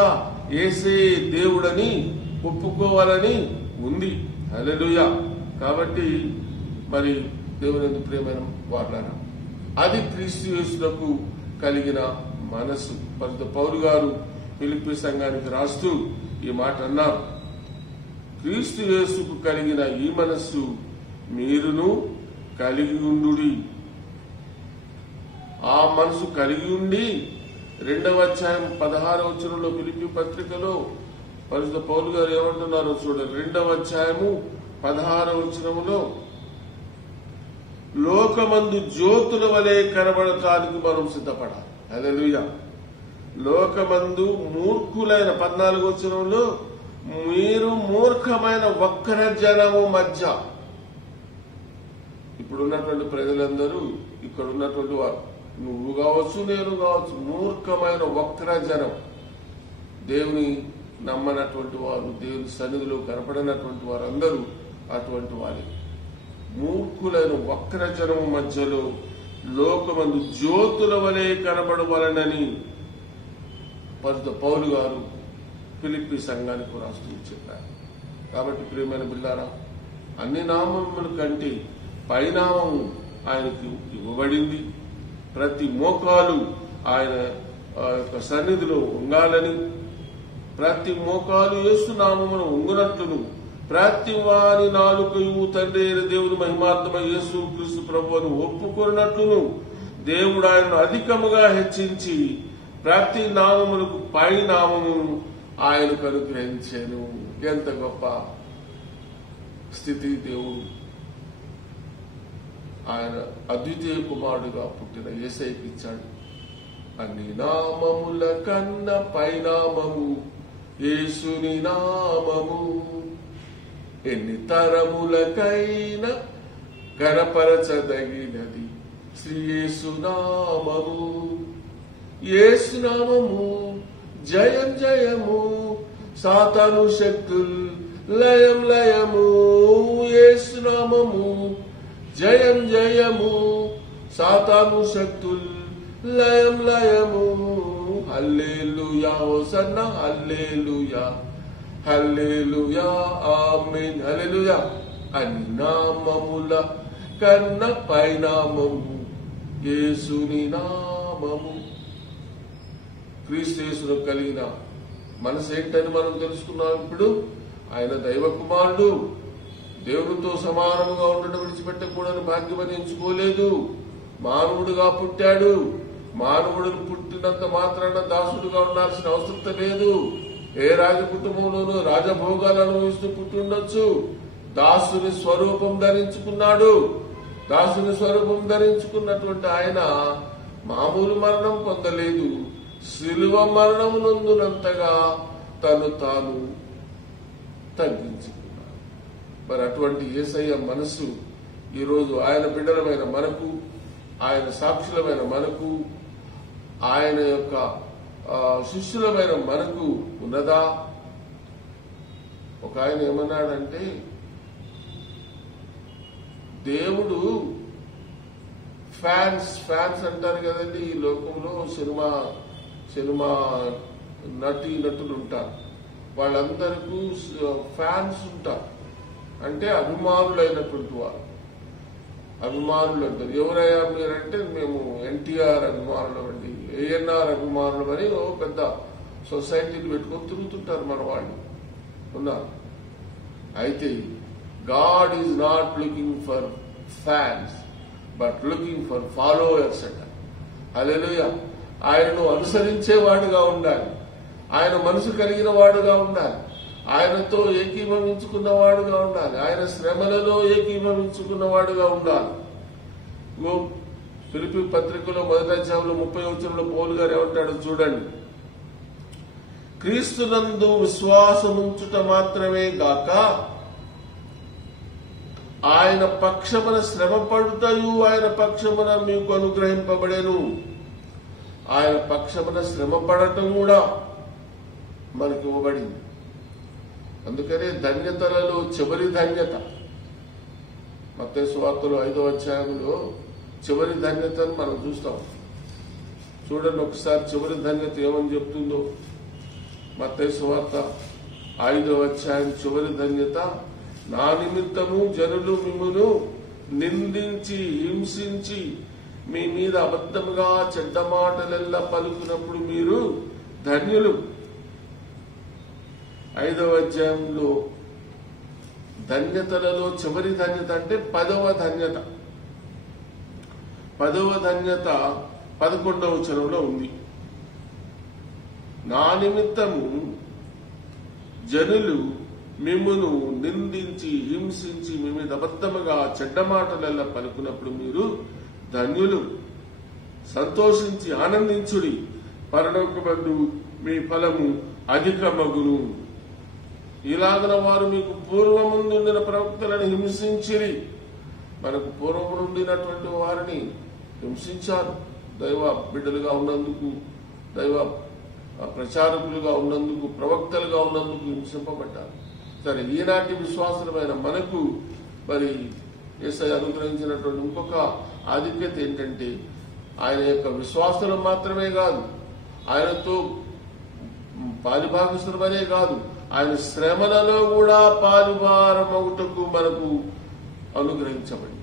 యేసే దేవుడని ఒప్పుకోవాలని ఉంది. హల్లెలూయా. కాబట్టి మరి దేవుని ప్రేమైన వారలారా, అది క్రీస్తు యేసునకు కలిగిన మనస్సు. పరిశుద్ధ పౌలు గారు ఫిలిప్పీ సంఘానికి రాస్తూ ఈ మాట అన్నారు. క్రీస్తు యేసుకు కలిగిన ఈ మనస్సు మీరును కలిగి ఉండుడి. ఆ మనసు కలిగి ఉండి 2వ అధ్యాయం 16వ వచనంలో ఫిలిప్పీ పత్రికలో పరిశుద్ధ పౌలు గారు ఏమంటున్నారో చూడండి. 2వ అధ్యాయము 16వ వచనంలో, లోకమందు జ్యోతుల వలె కనబడటానికి మనం సిద్ధపడాలి. హల్లెలూయా. లోకమందు మూర్ఖులైన 14వ వచనంలో, మీరు మూర్ఖమైన వక్ర జనము మధ్య. ఇప్పుడున్నటువంటి ప్రజలందరూ, ఇక్కడ ఉన్నటువంటి వారు, నువ్వు కావచ్చు నేను కావచ్చు, మూర్ఖమైన వక్ర జనం, దేవుని నమ్మనటువంటి వారు, దేవుని సన్నిధిలో కనపడినటువంటి వారు అందరూ అటువంటి వారి మూర్ఖులైన వక్ర జనము మధ్యలో లోకమందు జ్యోతుల వలె కనబడవలనని పరిశుద్ధ పౌలు గారు ఫిలిప్పీ సంఘానికి రాస్తూ చెప్పారు. కాబట్టి ప్రియమైన బిడ్డారా, అన్ని నామముల కంటే పైనామము ఆయనకు ఇవ్వబడింది. ప్రతి మోకాలు ఆయన యొక్క సన్నిధిలో ఉండాలని, ప్రతి మోకాలు యేసు నామమును ఉంగునట్లును, ప్రతి వారి నాలుకయు తండ్రి అయిన దేవుని మహిమార్థమై యేసు క్రీస్తు ప్రభువును ఒప్పుకొన్నట్లును దేవుడు ఆయనను అధికముగా హెచ్చించి ప్రతి నామములకు పై నామమును ఆయనకు అనుగ్రహించాను. ఎంత గొప్ప స్థితి! దేవుడు ఆయన అద్వితీయ కుమారుడుగా పుట్టిన యేసయ్యకి ఇచ్చాడు. అన్ని నామముల కన్న పైనామము యేసుని నామము, ఎన్ని తరములకైనా గణపరచదగినది శ్రీ యేసునామము. యేసునామము జయం జయము, సాతాను శక్తుల్ లయం లయము. యేసునామము జయం జయము, సాతాను శక్తుల్ లయం లయము. హల్లెలూయా, హోసన్నా, హల్లెలూయా, హల్లెలూయా, ఆమేన్, హల్లెలూయా. అన్ని నామముల కన్న పైనామము యేసుని నామము. క్రీస్తు యేసును కలిగిన మనసు ఏంటని మనం తెలుసుకున్నాం. ఇప్పుడు ఆయన దైవ కుమారుడు, దేవుడితో సమానముగా ఉండడం విడిచిపెట్టకూడని భాగ్యమని ఎంచుకోలేదు. మానవుడుగా పుట్టాడు. మానవుడు పుట్టినంత మాత్రాన దాసుడుగా ఉండాల్సిన అవసరం లేదు. ఏ రాజ కుటుంబంలోనూ రాజభోగాలు అనుభవిస్తూ పుట్టిండొచ్చు. దాసుని స్వరూపం ధరించుకున్నాడు. దాసుని స్వరూపం ధరించుకున్నటువంటి ఆయన మామూలు మరణం పొందలేదు. శిలువ మరణము నందునంతగా తను తాను తగ్గించుకున్నాడు. మరి అటువంటి యేసయ్య మనస్సు ఈరోజు ఆయన బిడ్డలమైన మనకు, ఆయన సాక్షులమైన మనకు, ఆయన యొక్క శిష్యులమైన మనకు ఉన్నదా? ఒక ఆయన ఏమన్నాడంటే, దేవుడు ఫ్యాన్స్ అంటారు కదండి ఈ లోకంలో. సినిమా నటులు ఉంటారు, వాళ్ళందరికీ ఫ్యాన్స్ ఉంటారు. అంటే అభిమానులైనటువంటి వారు. అభిమానులు అంటారు. ఎవరయ్యా మీరంటే, మేము ఎన్టీఆర్ అభిమానులు అండి, ఏఎన్ఆర్ అభిమానులు అని పెద్ద సొసైటీలు పెట్టుకొని తిరుగుతుంటారు మన వాళ్ళు ఉన్నారు. అయితే God is not looking for fans but looking for followers అంట. హల్లెలూయా. ఆయనను అనుసరించేవాడుగా ఉండాలి. ఆయన మనసు కలిగిన వాడుగా ఉండాలి. ఆయనతో ఏకీభవించుకున్నవాడుగా ఉండాలి. ఆయన శ్రమలలో ఏకీభవించుకున్నవాడుగా ఉండాలి. ఫిలిప్పీ పత్రికలో 1వ అధ్యాయంలో 30వ వచనంలో పౌలు గారు ఏమంటాడో చూడండి. క్రీస్తునందు విశ్వాసముంచుట మాత్రమే గాక ఆయన పక్షమున శ్రమపడుటయు ఆయన పక్షమున మీకు అనుగ్రహింపబడేను. ఆయన పక్షమున శ్రమపడటం కూడా మనకి ఇవ్వబడింది. అందుకనే ధన్యతలలో చివరి ధన్యత, మత్తయి సువార్తలో 5వ అధ్యాయంలో చివరి ధన్యతను మనం చూస్తాం. చూడండి ఒకసారి చివరి ధన్యత ఏమని చెప్తుందో. మత్తయి సువార్త 5వ అధ్యాయం చివరి ధన్యత, నా నిమిత్తము జనులు మిమ్మును నిందించి హింసించి మీ మీద అబద్ధముగా చెడ్డ మాటలెల్లా పలుకున్నప్పుడు మీరు ధన్యులు. 5వ అధ్యాయంలో ధన్యతలలో చివరి ధన్యత అంటే 10వ ధన్యత. 10వ ధన్యత 11వ వచనంలో ఉంది. నా నిమిత్తము జనులు మిమ్మును నిందించి హింసించి మీ మీద అబద్ధముగా చెడ్డ మాటలల్లా పలుకున్నప్పుడు మీరు ధన్యులు. సంతోషించి ఆనందించుడి, పరలోకమందు మీ ఫలము అధికమగును. ఇలాగన వారు మీకు పూర్వముందుండిన ప్రవక్తలను హింసించిరి. మనకు పూర్వముండినటువంటి వారిని హింసించారు. దైవ బిడ్డలుగా ఉన్నందుకు, దైవ ప్రచారకులుగా ఉన్నందుకు, ప్రవక్తలుగా ఉన్నందుకు హింసింపబడ్డారు. సరే, ఈనాటి విశ్వాసులమైన మనకు మరి యేసయ్య అనుగ్రహించినటువంటి ఇంకొక ఆధిక్యత ఏంటంటే, ఆయన యొక్క విశ్వాసులు మాత్రమే కాదు, ఆయనతో పాలిభాగస్తులమనే కాదు, ఆయన శ్రమలలో కూడా పాలుభారమగుటకు మనకు అనుగ్రహించబడి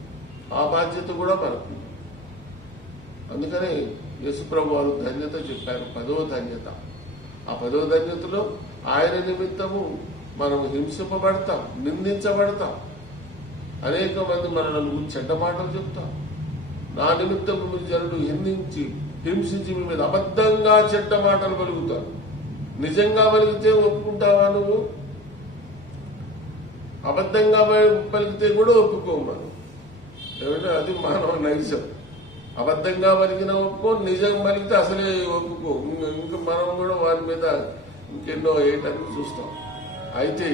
ఆ బాధ్యత కూడా మనకు. అందుకనే యేసుప్రభు వారు ధన్యత చెప్పారు, 10వ ధన్యత. ఆ 10వ ధన్యతలో ఆయన నిమిత్తము మనం హింసింపబడతాం, నిందించబడతాం. అనేక మంది మనల్ని చెడ్డ మాటలు చెప్తాం. నా నిమిత్తము మీ జనులు హింసించి మీ మీద అబద్ధంగా చెడ్డ మాటలు పలుకుతారు. నిజంగా పలికితే ఒప్పుకుంటావా నువ్వు? అబద్ధంగా పలికితే కూడా ఒప్పుకోము మనం. ఏమంటే అది మానవ నైజం. అబద్ధంగా పలికిన ఒప్పుకో, నిజం పలికితే అసలే ఒప్పుకో. ఇంకా మనం కూడా వారి మీద ఇంకెన్నో ఏటని చూస్తాం. అయితే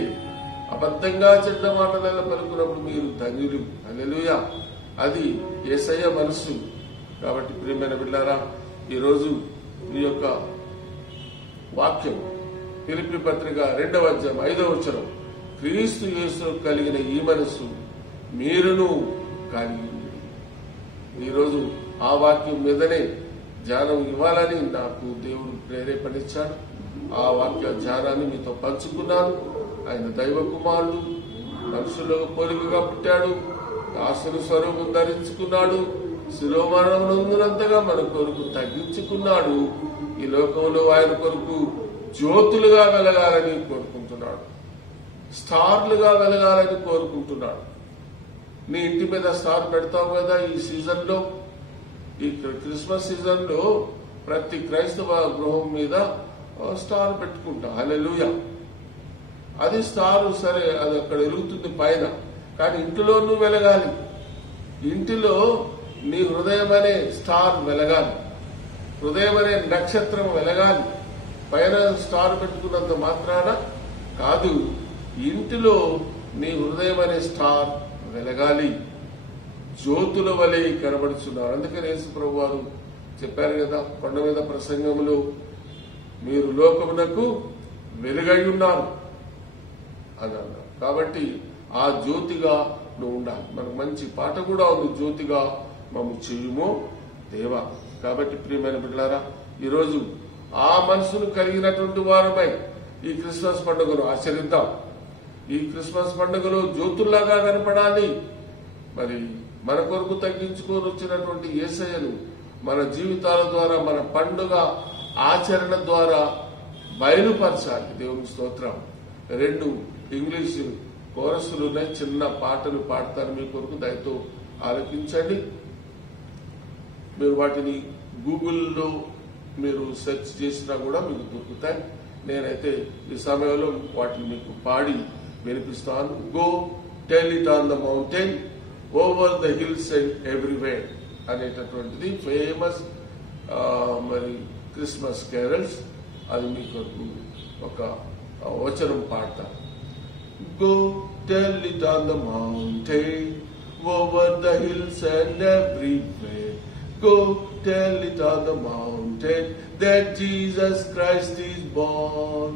అబద్ధంగా చెడ్డ మాటలలో పలుకున్నప్పుడు మీరు ధన్యులు. హల్లెలూయా. అది యేసయ్య మనసు. కాబట్టి ప్రియమైన బిడ్డలారా, ఈరోజు ఈ యొక్క వాక్యం ఫిలిప్పీ పత్రిక 2వ అధ్యాయం 5వ వచనం, క్రీస్తు యేసు కలిగిన ఈ మనసు మీరును కలిగి. ఈరోజు ఆ వాక్యం మీదనే ధ్యానం ఇవ్వాలని నాకు దేవుడు ప్రేరేపణించాడు. ఆ వాక్య ధ్యానాన్ని మీతో పంచుకున్నాను. ఆయన దైవ కుమారుడు, మనుషుల్లో పోలికగా పుట్టాడు, దాసుని స్వరూపం ధరించుకున్నాడు, శిలోమరణమునంతగా మన కొరకు తగ్గించుకున్నాడు. ఈ లోకంలో ఆయన కొరకు జ్యోతులుగా వెలగాలని కోరుకుంటున్నాడు, స్టార్లుగా వెలగాలని కోరుకుంటున్నాడు. నీ ఇంటి మీద స్టార్ పెడతావు కదా ఈ సీజన్లో. ఈ క్రిస్మస్ సీజన్లో ప్రతి క్రైస్తవ గృహం మీద స్టార్ పెట్టుకుంటా. హల్లెలూయా. అది స్టార్, సరే, అది అక్కడ వెలుగుతుంది పైన, కానీ ఇంటిలో నువ్వు వెలగాలి. ఇంటిలో నీ హృదయం అనే స్టార్ వెలగాలి, హృదయం అనే నక్షత్రం వెలగాలి. పైన స్టార్ పెట్టుకున్నంత మాత్రాన కాదు, ఇంటిలో నీ హృదయం అనే స్టార్ వెలగాలి. జ్యోతుల వలె కనబడుతున్నారు. అందుకని యేసు ప్రభు వారు చెప్పారు కదా కొండ మీద ప్రసంగంలో, మీరు లోకమునకు వెలుగై ఉన్నారు అని అన్నారు. కాబట్టి ఆ జ్యోతిగా నువ్వు ఉండాలి. మనకు మంచి పాట కూడా ఉంది, జ్యోతిగా మమ్ము చేయుమో దేవా. కాబట్టి ప్రియమైన బిడ్డలారా, ఈరోజు ఆ మనసును కలిగినటువంటి వారమై ఈ క్రిస్మస్ పండుగను ఆచరిద్దాం. ఈ క్రిస్మస్ పండుగలో జ్యోతుల్లాగా కనపడాలి. మరి మన కొరకు తగ్గించుకొని వచ్చినటువంటి యేసయ్యను మన జీవితాల ద్వారా, మన పండుగ ఆచరణ ద్వారా బయలుపరచాలి. దేవుని స్తోత్రం. 2 ఇంగ్లీష్ కోరస్సులు ఉన్నాయి, చిన్న పాటలు పాడతాను మీ కొరకు, దయతో ఆలకించండి. మీరు వాటిని గూగుల్లో మీరు సెర్చ్ చేసినా కూడా మీకు దొరుకుతాయి. నేనైతే ఈ సమయంలో వాటిని మీకు పాడి వినిపిస్తాను. Go tell it on the mountain, over the hills and everywhere అనేటటువంటిది ఫేమస్ మరి క్రిస్మస్ క్యారల్స్. అది మీ కొరకు ఒక వచనం పాడతాను. Go tell it on the mountain, over the hills and everywhere. Go tell it on the mountain that Jesus Christ is born.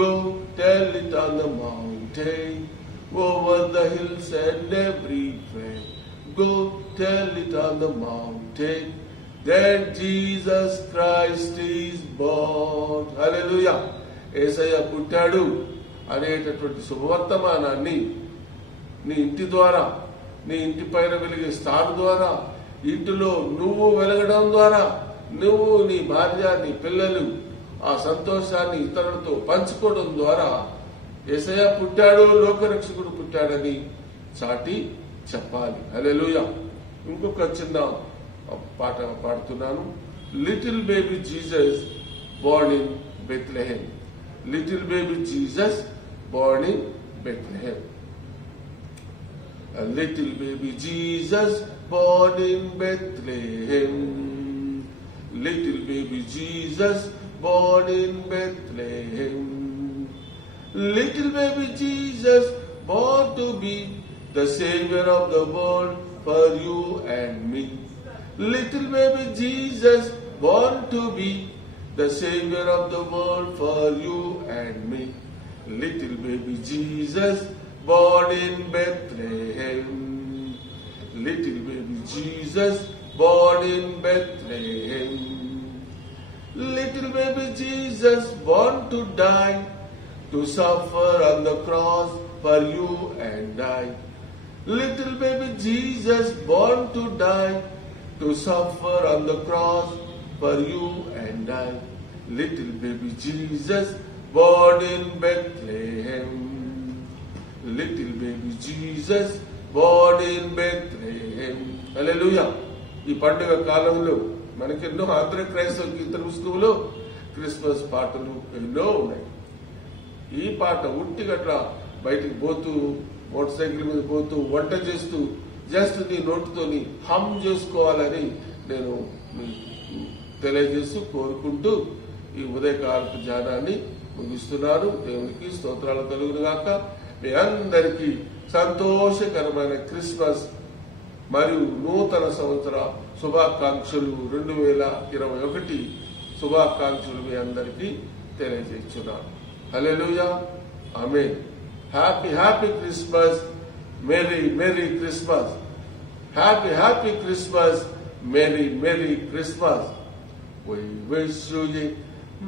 Go tell it on the mountain, over the hills and everywhere. Go tell it on the mountain that Jesus Christ is born. Hallelujah. యేసయ్య పుట్టాడు అనేటటువంటి శుభవర్తమానాన్ని నీ ఇంటి ద్వారా, నీ ఇంటి పైన వెలిగే స్టార్ ద్వారా, ఇంటిలో నువ్వు వెలగడం ద్వారా, నువ్వు, నీ భార్య, నీ పిల్లలు ఆ సంతోషాన్ని ఇతరులతో పంచుకోవడం ద్వారా యేసయ్య పుట్టాడు, లోకరక్షకుడు పుట్టాడని చాటి చెప్పాలి. హల్లెలూయా. ఇంకొక చిన్న పాట పాడుతున్నాను. Little baby Jesus born in Bethlehem. Little baby Jesus born in Bethlehem. A little baby Jesus born in Bethlehem. Little baby Jesus born in Bethlehem. Little baby Jesus born to be the Savior of the world for you and me. Little baby Jesus born to be the Savior of the world for you and me. Little baby Jesus born in Bethlehem. Little baby Jesus born in Bethlehem. Little baby Jesus born to die, to suffer on the cross for you and I. Little baby Jesus born to die, to suffer on the cross for you and I. Little baby Jesus born in Bethlehem. Little baby Jesus born in Bethlehem. Hallelujah. ఈ పండుగ కాలంలో మనకెన్నో ఆంధ్ర క్రైస్తవ కీర్తన పుస్తకంలో క్రిస్మస్ పాటలు ఎన్నో ఉన్నాయి. ఈ పాట ఉట్టిగట్లా బయటికి పోతూ, మోటార్ సైకిల్ మీద పోతూ, వంట చేస్తూ జస్ట్ నీ నోటితోని హమ్ చేసుకోవాలని నేను తెలియజేస్తూ కోరుకుంటూ ఈ ఉదయకాలపు ధ్యానాన్ని ముగిస్తున్నాను. దేవునికి స్తోత్రాలు కలుగును గాక. మీ అందరికీ సంతోషకరమైన క్రిస్మస్ మరియు నూతన సంవత్సర శుభాకాంక్షలు 2021 శుభాకాంక్షలు మీ అందరికీ తెలియజేస్తున్నాను. Hallelujah, amen. Happy Christmas, merry Christmas. Happy Christmas, merry Christmas. We wish you a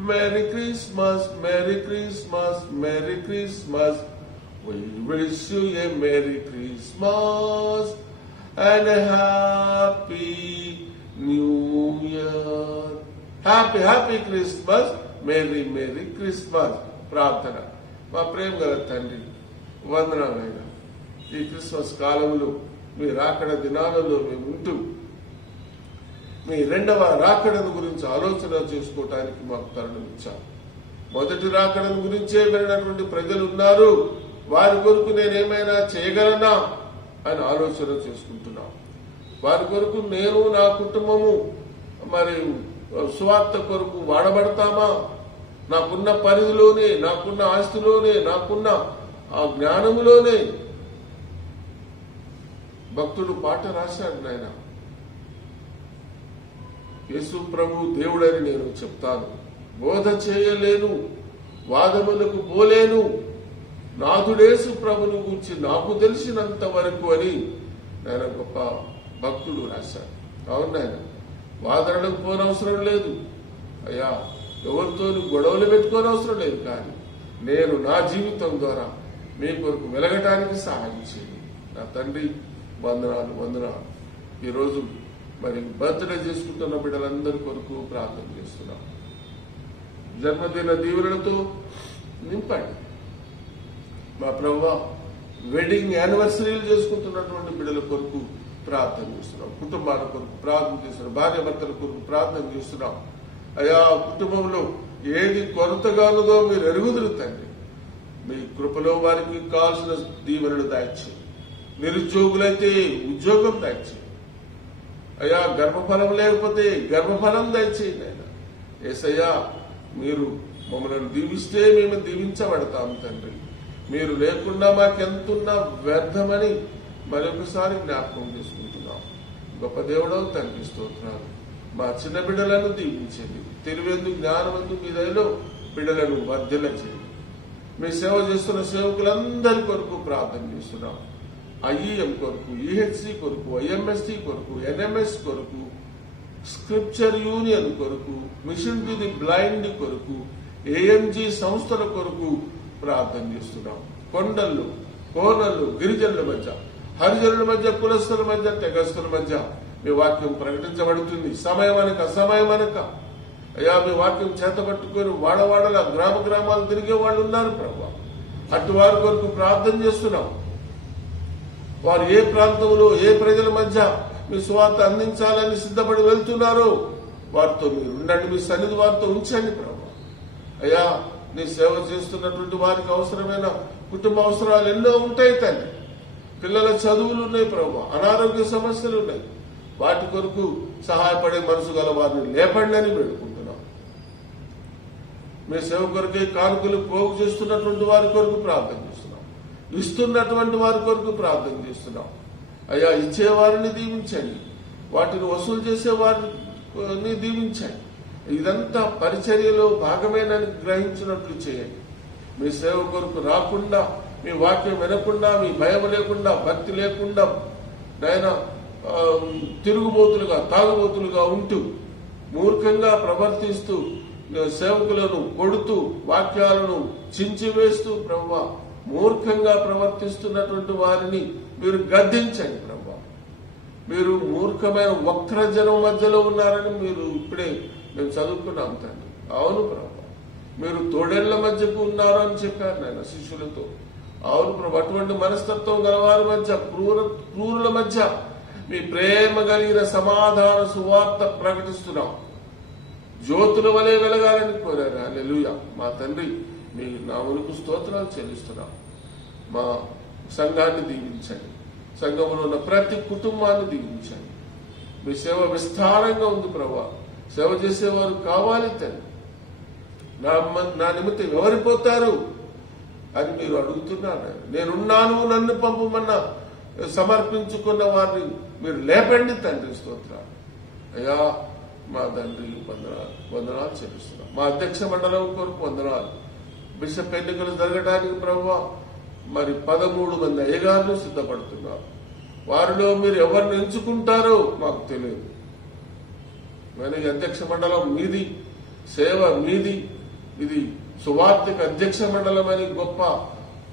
Merry Christmas, Merry Christmas, Merry Christmas. We wish you a Merry Christmas and a Happy New Year. Happy Christmas, Merry Christmas. ప్రార్థన. మా ప్రేమ గల తండ్రి, వందనాలైనా ఈ క్రిస్మస్ కాలంలో మీ రాకడ దినాలలో మేము ఉంటూ మీ రెండవ రాకడను గురించి ఆలోచన చేసుకోవటానికి మాకు తరుణం ఇచ్చారు. మొదటి రాకడను గురించే వినటువంటి ప్రజలు ఉన్నారు. వారి కొరకు నేనేమైనా చేయగలనా అని ఆలోచన చేసుకుంటున్నాం. వారి కొరకు నేను, నా కుటుంబము మరి సువార్త కొరకు వాడబడతామా? నాకున్న పరిధిలోనే, నాకున్న ఆస్తిలోనే, నాకున్న ఆ జ్ఞానములోనే. భక్తుడు పాట రాశాడు, నాయన యేసు ప్రభు దేవుడని నేను చెప్తాను, బోధ చేయలేను, వాదములకు పోలేను, నాథుడేసు ప్రభుని గురించి నాకు తెలిసినంత వరకు అని ఆయన గొప్ప భక్తుడు రాశాడు. అవును నాయన, వాదనలకు పోనవసరం లేదు అయ్యా, ఎవరితో గొడవలు పెట్టుకోనవసరం లేదు. కానీ నేను నా జీవితం ద్వారా మీ కొరకు వెలగటానికి సహాయం చేయండి నా తండ్రి. వందనాలు. ఈరోజు మరి బర్త్డే చేసుకుంటున్న బిడ్డలందరి కొరకు ప్రార్థన చేస్తున్నాం. జన్మదిన దీవెనలతో నింపండి మా ప్రభువా. వెడ్డింగ్ యానివర్సరీలు చేసుకుంటున్నటువంటి బిడ్డల కొరకు ప్రార్థన చేస్తున్నాం. కుటుంబాల కొరకు ప్రార్థన చేస్తున్నాం. భార్య భర్తల కొరకు ప్రార్థన చేస్తున్నాం. అయా, కుటుంబంలో ఏది కొరతగానుదో మీరు ఎరుగుదురు తండ్రి. మీ కృపలో వారికి కావాల్సిన దీవెనలు దాయిచ్చి, నిరుద్యోగులైతే ఉద్యోగం దాయిచ్చి, అయ్యా గర్భఫలం లేకపోతే గర్భఫలం దయచేయండి ఆయన. యేసయ్యా, మీరు మమ్మల్ని దీవిస్తే మేము దీవించబడతాం తండ్రి. మీరు లేకుండా మాకెంతున్నా వ్యర్థమని మరొకసారి జ్ఞాపకం చేసుకుంటున్నాం. గొప్ప దేవుడవు తండ్రి, స్తోత్రాలు. మా చిన్న బిడ్డలను దీవించండి. తెలివేందు జ్ఞానమందు మీ దయలో బిడ్డలను వర్ధిల్ల చేయండి. మీ సేవ చేస్తున్న సేవకులందరి కొరకు ప్రార్థన చేస్తున్నాం. ఐఈఎం కొరకు, ఈహెచ్సి కొరకు, ఐఎంఎస్టి కొరకు, ఎన్ఎంఎస్ కొరకు, స్క్రిప్చర్ యూనియన్ కొరకు, మిషన్ టు ది బ్లైండ్ కొరకు, ఏఎంజీ సంస్థల కొరకు ప్రార్థన చేస్తున్నాం. కొండల్లో, కోనల్లో, గిరిజనుల మధ్య, హరిజనుల మధ్య, కులస్తుల మధ్య, తెగస్తుల మధ్య మీ వాక్యం ప్రకటించబడుతుంది. సమయం అనక అసమయం అనక అయ్యా, మీ వాక్యం చేతపట్టుకొని వాడవాడల గ్రామాలు తిరిగే వాళ్ళు ఉన్నారు ప్రభు. అటు వారి కొరకు ప్రార్థన చేస్తున్నాం. వారు ఏ ప్రాంతంలో, ఏ ప్రజల మధ్య మీ సువార్త అందించాలని సిద్ధపడి వెళ్తున్నారో వారితో మీరు ఉండండి. మీ సన్నిధి వారితో ఉంచండి ప్రభు. అయ్యా నీ సేవ చేస్తున్నటువంటి వారికి అవసరమైన కుటుంబ అవసరాలు ఎన్నో ఉంటాయి తండ్రి. పిల్లల చదువులు ఉన్నాయి ప్రభు, అనారోగ్య సమస్యలు ఉన్నాయి. వాటి కొరకు సహాయపడే మనసు గల వారిని లేపండి అని వేడుకుంటున్నాం. మీ సేవ కొరకే కానుకలు పోగు చేస్తున్నటువంటి వారి కొరకు ప్రార్థన చేస్తున్నాం. ఇస్తున్నటువంటి వారి కొరకు ప్రార్థన చేస్తున్నాం. అయ్యా ఇచ్చేవారిని దీవించండి, వాటిని వసూలు చేసే వారిని దీవించండి. ఇదంతా పరిచర్యలో భాగమేనని గ్రహించినట్లు చేయండి. మీ సేవ కొరకు రాకుండా, మీ వాక్యం వినకుండా, మీ భయం లేకుండా, భక్తి లేకుండా నాయన తిరుగుబోతులుగా తాగుబోతులుగా ఉంటూ మూర్ఖంగా ప్రవర్తిస్తూ సేవకులను కొడుతూ వాక్యాలను చించివేస్తూ ప్రభువా మూర్ఖంగా ప్రవర్తిస్తున్నటువంటి వారిని మీరు గద్దించండి ప్రభువా. మీరు మూర్ఖమైన వక్రజనం మధ్యలో ఉన్నారని మీరు ఇప్పుడే మేము చదువుకున్నాం తండ్రి. అవును ప్రభు, మీరు తోడేళ్ల మధ్యకు ఉన్నారు అని చెప్పారు నాయన శిష్యులతో. అవును ప్రభు, అటువంటి మనస్తత్వం గలవారి మధ్య, క్రూరుల మధ్య మీ ప్రేమ కలిగిన సమాధాన సువార్త ప్రకటిస్తున్నాం. జ్యోతుల వలె వెలగాలని కోరారు. హల్లెలూయా. మా తండ్రి మీ నామమునకు స్తోత్రాలు చెల్లిస్తున్నాం. మా సంఘాన్ని దీవించండి, సంఘంలో ఉన్న ప్రతి కుటుంబాన్ని దీవించండి. మీ సేవ విస్తారంగా ఉంది ప్రభు, సేవ చేసేవారు కావాలి తండ్రి. నా నిమిత్తం ఎవరిపోతారు అని మీరు అడుగుతున్నారు. నేనున్నాను, నన్ను పంపమన్న సమర్పించుకున్న వారిని మీరు లేపండి తండ్రి. స్తోత్రాలు అయ్యా. మా తండ్రి వందనాలు చెల్లిస్తున్నాం. మా అధ్యక్ష మండలం కొరకు వందనాలు. బిషప్ ఎన్నికలు జరగడానికి ప్రభువా మరి 13 మంది అయ్యగారులు సిద్ధపడుతున్నారు. వారిలో మీరు ఎవరిని ఎంచుకుంటారో మాకు తెలియదు. మరి అధ్యక్ష మండలం మీది, సేవ మీది. ఇది సువార్తిక అధ్యక్ష మండలం అని గొప్ప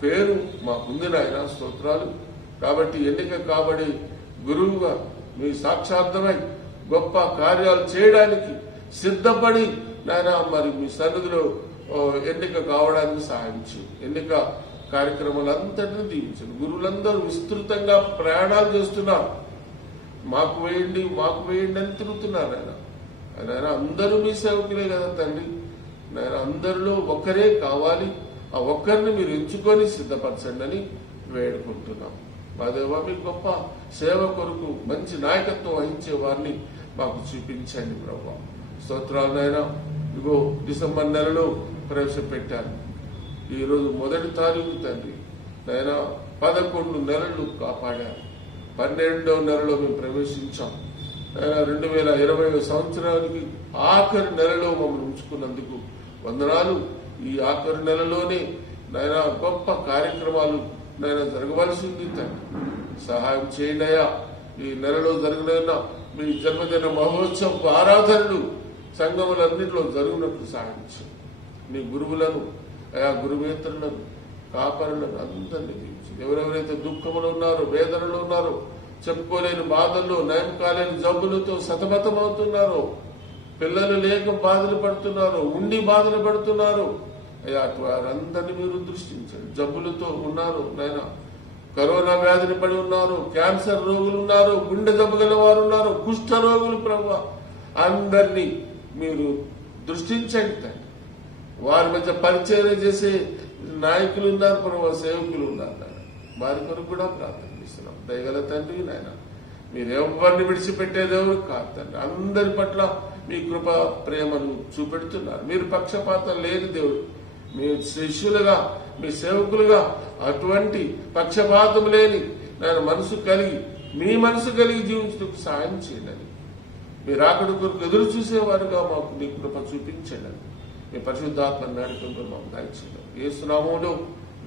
పేరు మాకుంది నాయన. స్తోత్రాలు. కాబట్టి ఎన్నిక కాబడి గురువుగా మీ సాక్షార్థమై గొప్ప కార్యాలు చేయడానికి సిద్ధపడి నాయన మరి మీ సన్నిధిలో ఎన్నిక కావడానికి సహాయించు. ఎన్నిక కార్యక్రమాలంతటినీ దీవించండి. గురువులందరూ విస్తృతంగా ప్రయాణాలు చేస్తున్నారు. మాకు వేయండి, మాకు వేయండి అని తిరుగుతున్నారు. ఆయన అందరూ మీ సేవకులే కదా తండ్రి. నేను అందరిలో ఒక్కరే కావాలి, ఆ ఒక్కరిని మీరు ఎంచుకొని సిద్ధపరచండి అని వేడుకుంటున్నాం. మా దేవా, మీ గొప్ప సేవ కొరకు మంచి నాయకత్వం వహించే వారిని మాకు చూపించండి ప్రభు. స్తోత్రాలు నాయన. ఇగో డిసెంబర్ నెలలో ప్రవేశపెట్టారు. ఈరోజు 1వ తారీఖు తండ్రి నాయన. 11 నెలలు కాపాడారు. 12వ నెలలో మేము ప్రవేశించాం. 2020 సంవత్సరానికి ఆఖరి నెలలో మమ్మల్ని ఉంచుకున్నందుకు వందనాలు. ఈ ఆఖరి నెలలోనే నాయన గొప్ప కార్యక్రమాలు నాయన జరగవలసింది తండ్రి. సహాయం చేయండి అయ్యా. ఈ నెలలో జరగనున్న మీ జన్మదిన మహోత్సవ ఆరాధనలు సంఘములన్నింటిలో జరుగునట్లు సహాయించు. మీ గురువులను అయా, గురువేతరులను, కాపరులను అందరినీ దీవించు. ఎవరెవరైతే దుఃఖంలో ఉన్నారో, వేదనలో ఉన్నారో, చెప్పుకోలేని బాధల్లో, నయం కాలేని జబ్బులతో సతమతమవుతున్నారో, పిల్లలు లేక బాధలు పడుతున్నారు, ఉండి బాధలు పడుతున్నారు అయ్యా, అటు వారందరినీ మీరు దృష్టించండి. జబ్బులతో ఉన్నారు నాయన, కరోనా వ్యాధిని పడి ఉన్నారు, క్యాన్సర్ రోగులు ఉన్నారు, గుండె జబ్బు గల వారు ఉన్నారు, కుష్ఠ రోగులు ప్రభువా అందరినీ మీరు దృష్టించండి తండ్రి. వారి మధ్య పరిచయం చేసే నాయకులు ఉన్నారు ప్రభువా, సేవకులు ఉన్నారు నాయన. వారి కొరకు కూడా ప్రార్థన చేస్తున్నాం. దయగల తండ్రి నాయన, మీరు ఎవరిని విడిచిపెట్టే దేవుడు కాదు తండ్రి. అందరి పట్ల మీ కృప ప్రేమను చూపెడుతున్నారు. మీరు పక్షపాతం లేని దేవుడు. మీ శిష్యులుగా, మీ సేవకులుగా అటువంటి పక్షపాతం లేని నేను మనసు కలిగి, మీ మనసు కలిగి జీవించడానికి సాయం చేయండి. మీరు అక్కడ కొరకు ఎదురు చూసేవారుగా మాకు మీ కృప చూపించండి. మీ పరిశుద్ధాత్మ నడుపుకుంటూ మాకు దయచేయండి. యేసు నామములో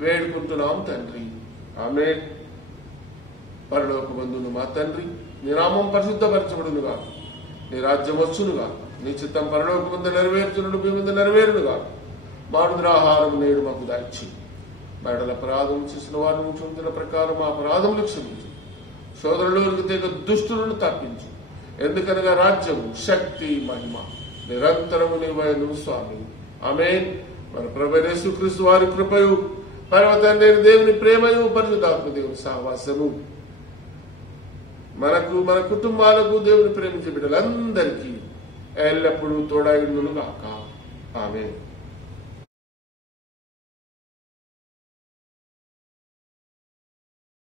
వేడుకుంటున్నాం తండ్రి, ఆమేన్. పరలోకమందున్న మా తండ్రి, నీ నామం పరిశుద్ధపరచబడునుగా, నీ రాజ్యం వచ్చునుగా, నీ చిత్తం పరలోకమందు నెరవేర్చునుడు మీ ముందు నెరవేరునుగా. మారుద్రాహారం నేడు మాకు దాచి, మేడల అపరాధం చేసిన వారిని క్షమించిన ప్రకారం మా అపరాధములు క్షమించు. సోదరులకు తెగ దుష్టులను తప్పించు. ఎందుకనగా రాజ్యం, శక్తి, మహిమ నిరంతరము నీవైన స్వామి. ఆమేన్. మన ప్రభువైన యేసుక్రీస్తు వారి కృపయు, పరమతండ్రి దేవుని ప్రేమయు, పరిశుద్ధాత్మ దేవుని సహవాసము మనకు, మన కుటుంబాలకు, దేవుని ప్రేమించే బిడ్డలందరికీ ఎల్లప్పుడూ తోడైండును గాక. ఆమేన్.